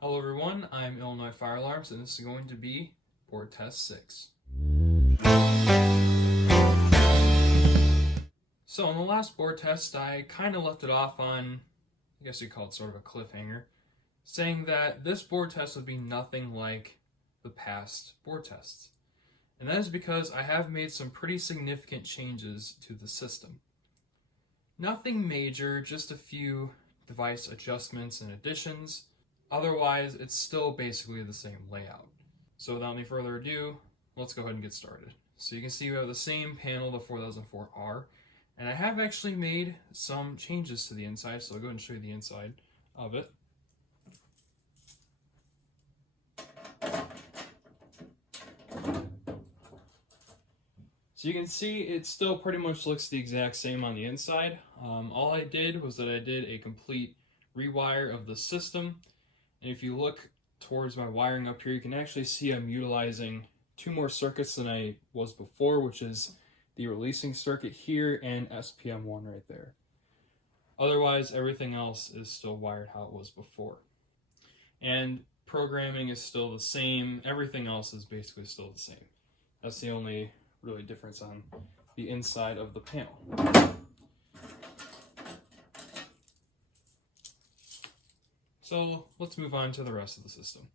Hello everyone, I'm Illinois Fire Alarms and this is going to be board test 6. So in the last board test I kind of left it off on, I guess you'd call it sort of a cliffhanger, saying that this board test would be nothing like the past board tests. And that is because I have made some pretty significant changes to the system. Nothing major, just a few device adjustments and additions. Otherwise, it's still basically the same layout. So without any further ado, let's go ahead and get started. So you can see we have the same panel, the 4004R, and I have actually made some changes to the inside, so I'll go ahead and show you the inside of it. So you can see it still pretty much looks the exact same on the inside. All I did was that I did a complete rewire of the system. And if you look towards my wiring up here, you can actually see I'm utilizing two more circuits than I was before, which is the releasing circuit here and SPM1 right there. Otherwise, everything else is still wired how it was before. And programming is still the same. Everything else is basically still the same. That's the only really difference on the inside of the panel. So let's move on to the rest of the system.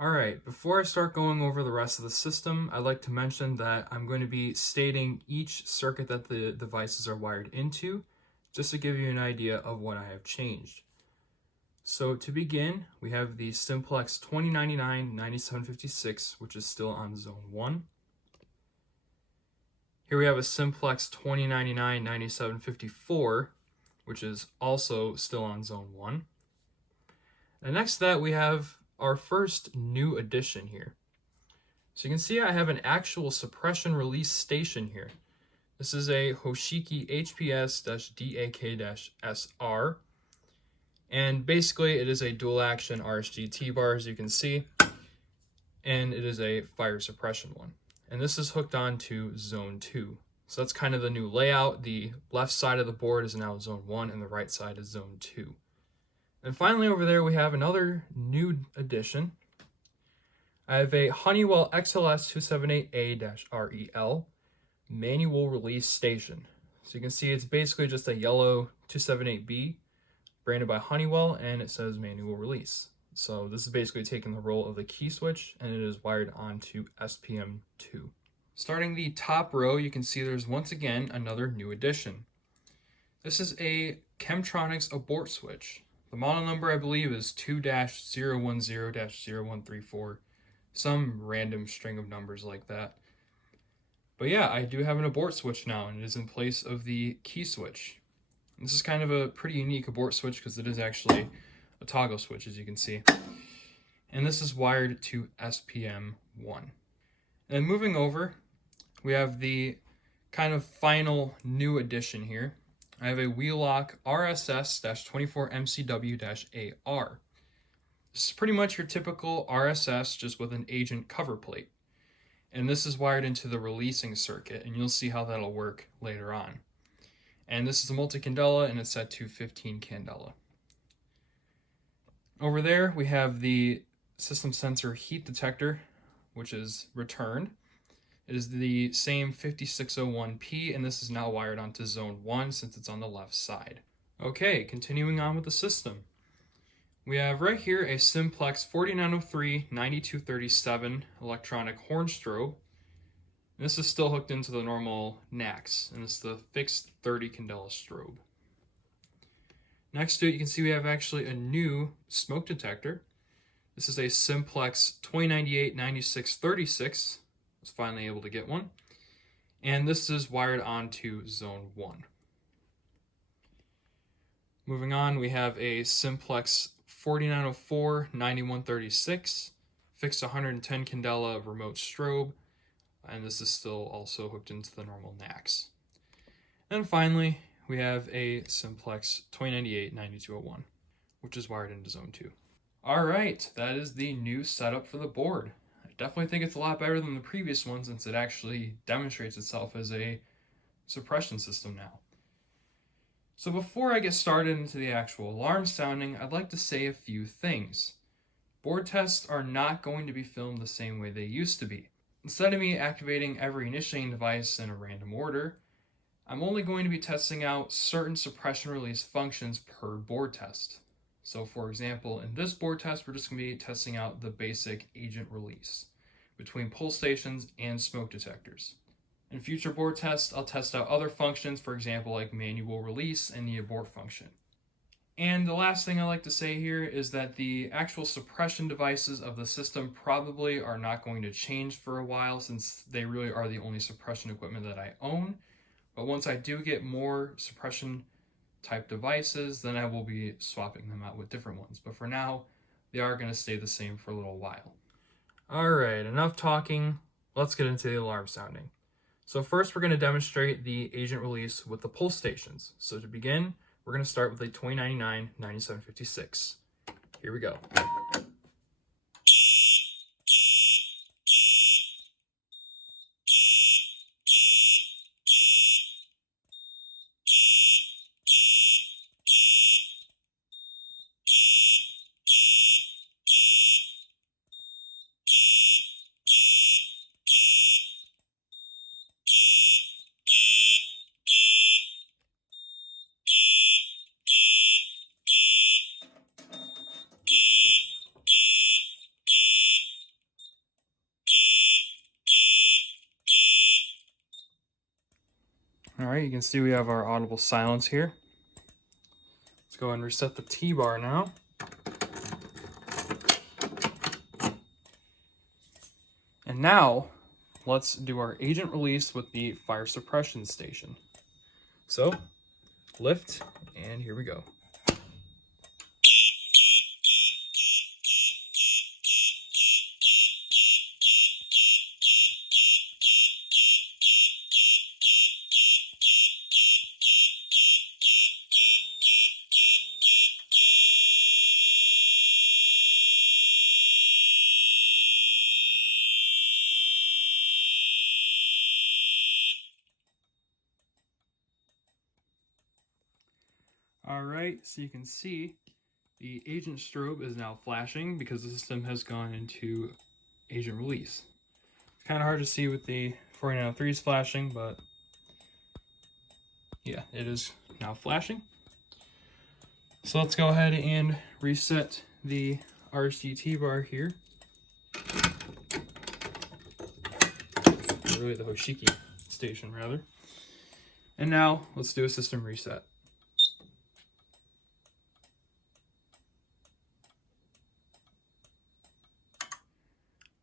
Alright, before I start going over the rest of the system, I'd like to mention that I'm going to be stating each circuit that the devices are wired into, just to give you an idea of what I have changed. So to begin, we have the Simplex 2099-9756, which is still on zone 1. Here we have a Simplex 2099-9754, which is also still on zone 1. And next to that, we have our first new addition here. So you can see I have an actual suppression release station here. This is a Hochiki HPS-DAK-SR. And basically it is a dual action RSG T-bar, as you can see. And it is a fire suppression one. And this is hooked on to zone 2. So that's kind of the new layout. The left side of the board is now zone 1 and the right side is zone 2. And finally over there we have another new addition. I have a Honeywell XLS278A-REL manual release station. So you can see it's basically just a yellow 278B branded by Honeywell, and it says manual release. So this is basically taking the role of the key switch, and it is wired onto SPM2. Starting the top row, you can see there's once again another new addition. This is a Chemtronics abort switch. The model number, I believe, is 2-010-0134, some random string of numbers like that. But yeah, I do have an abort switch now, and it is in place of the key switch. And this is kind of a pretty unique abort switch because it is actually a toggle switch, as you can see. And this is wired to SPM1. And then moving over, we have the kind of final new addition here. I have a Wheelock RSS-24MCW-AR. This is pretty much your typical RSS, just with an agent cover plate. And this is wired into the releasing circuit, and you'll see how that'll work later on. And this is a multi-candela, and it's set to 15 candela. Over there, we have the system sensor heat detector, which is returned. It is the same 5601P, and this is now wired onto zone 1 since it's on the left side. Okay, continuing on with the system. We have right here a Simplex 4903-9237 electronic horn strobe. And this is still hooked into the normal NACS, and it's the fixed 30 candela strobe. Next to it, you can see we have actually a new smoke detector. This is a Simplex 2098-9636. I was finally able to get one. And this is wired onto zone 1. Moving on, we have a Simplex 4904-9136, fixed 110 candela remote strobe, and this is still also hooked into the normal NACS. And finally, we have a Simplex 2098-9201, which is wired into zone 2. Alright, that is the new setup for the board. Definitely think it's a lot better than the previous one since it actually demonstrates itself as a suppression system now. So before I get started into the actual alarm sounding, I'd like to say a few things. board tests are not going to be filmed the same way they used to be. Instead of me activating every initiating device in a random order, I'm only going to be testing out certain suppression release functions per board test. So for example, in this board test, we're just going to be testing out the basic agent release between pull stations and smoke detectors. In future board tests, I'll test out other functions, for example, like manual release and the abort function. And the last thing I like to say here is that the actual suppression devices of the system probably are not going to change for a while, since they really are the only suppression equipment that I own. But once I do get more suppression type devices, then I will be swapping them out with different ones. But for now, they are going to stay the same for a little while. Alright, enough talking. Let's get into the alarm sounding. So first we're going to demonstrate the agent release with the pull stations. So to begin, we're going to start with a 2099-9756. Here we go. Alright, you can see we have our audible silence here. Let's go ahead and reset the T-bar now. And now, let's do our agent release with the fire suppression station. So, lift, and here we go. Alright, so you can see the agent strobe is now flashing because the system has gone into agent release. It's kind of hard to see with the 4903s flashing, but yeah, it is now flashing. So let's go ahead and reset the RCT bar here. Really the Hochiki station rather. And now let's do a system reset.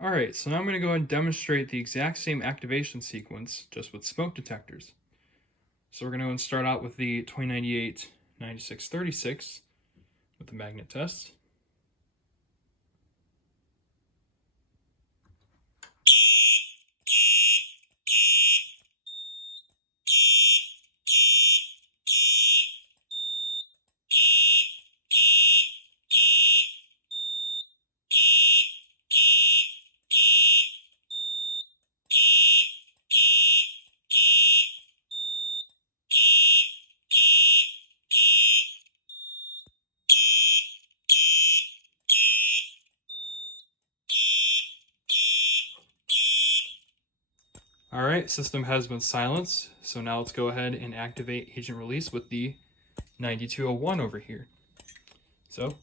Alright, so now I'm going to go ahead and demonstrate the exact same activation sequence, just with smoke detectors. So we're going to start out with the 2098-9636 with the magnet test. Alright, system has been silenced, so now let's go ahead and activate agent release with the 9201 over here. So,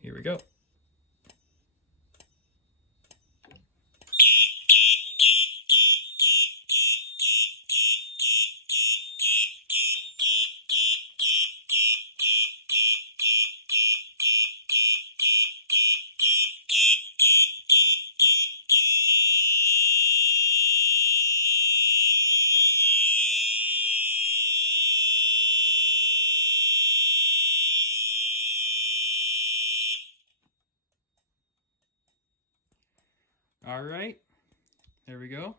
here we go. Alright, there we go.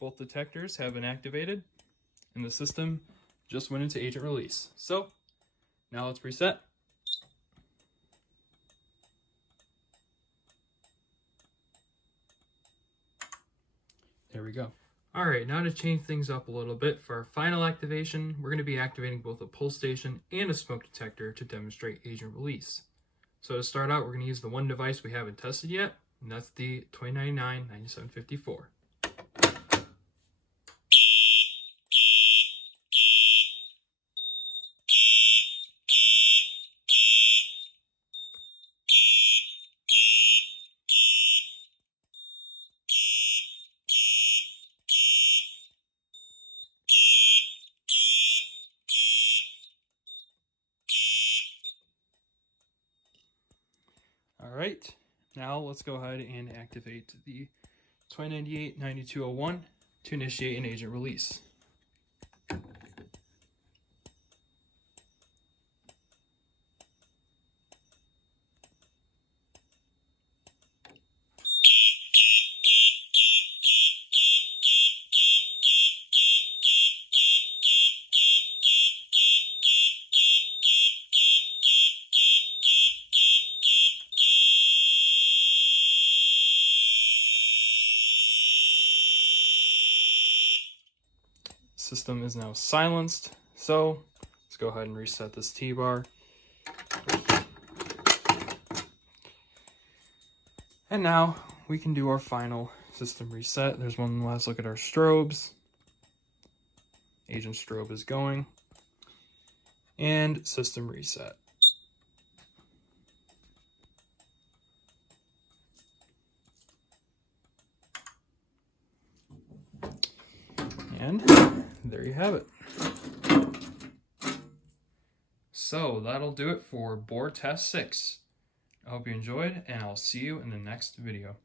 Both detectors have been activated, and the system just went into agent release. So, now let's reset. There we go. Alright, now to change things up a little bit, for our final activation, we're going to be activating both a pull station and a smoke detector to demonstrate agent release. So to start out, we're going to use the one device we haven't tested yet, and that's the 2099-9754. Alright, now let's go ahead and activate the 2098-9201 to initiate an agent release. System is now silenced, so let's go ahead and reset this T-bar. And now we can do our final system reset. There's one last look at our strobes. Agent strobe is going. And system reset. And there you have it. So that'll do it for board test 6. I hope you enjoyed, and I'll see you in the next video.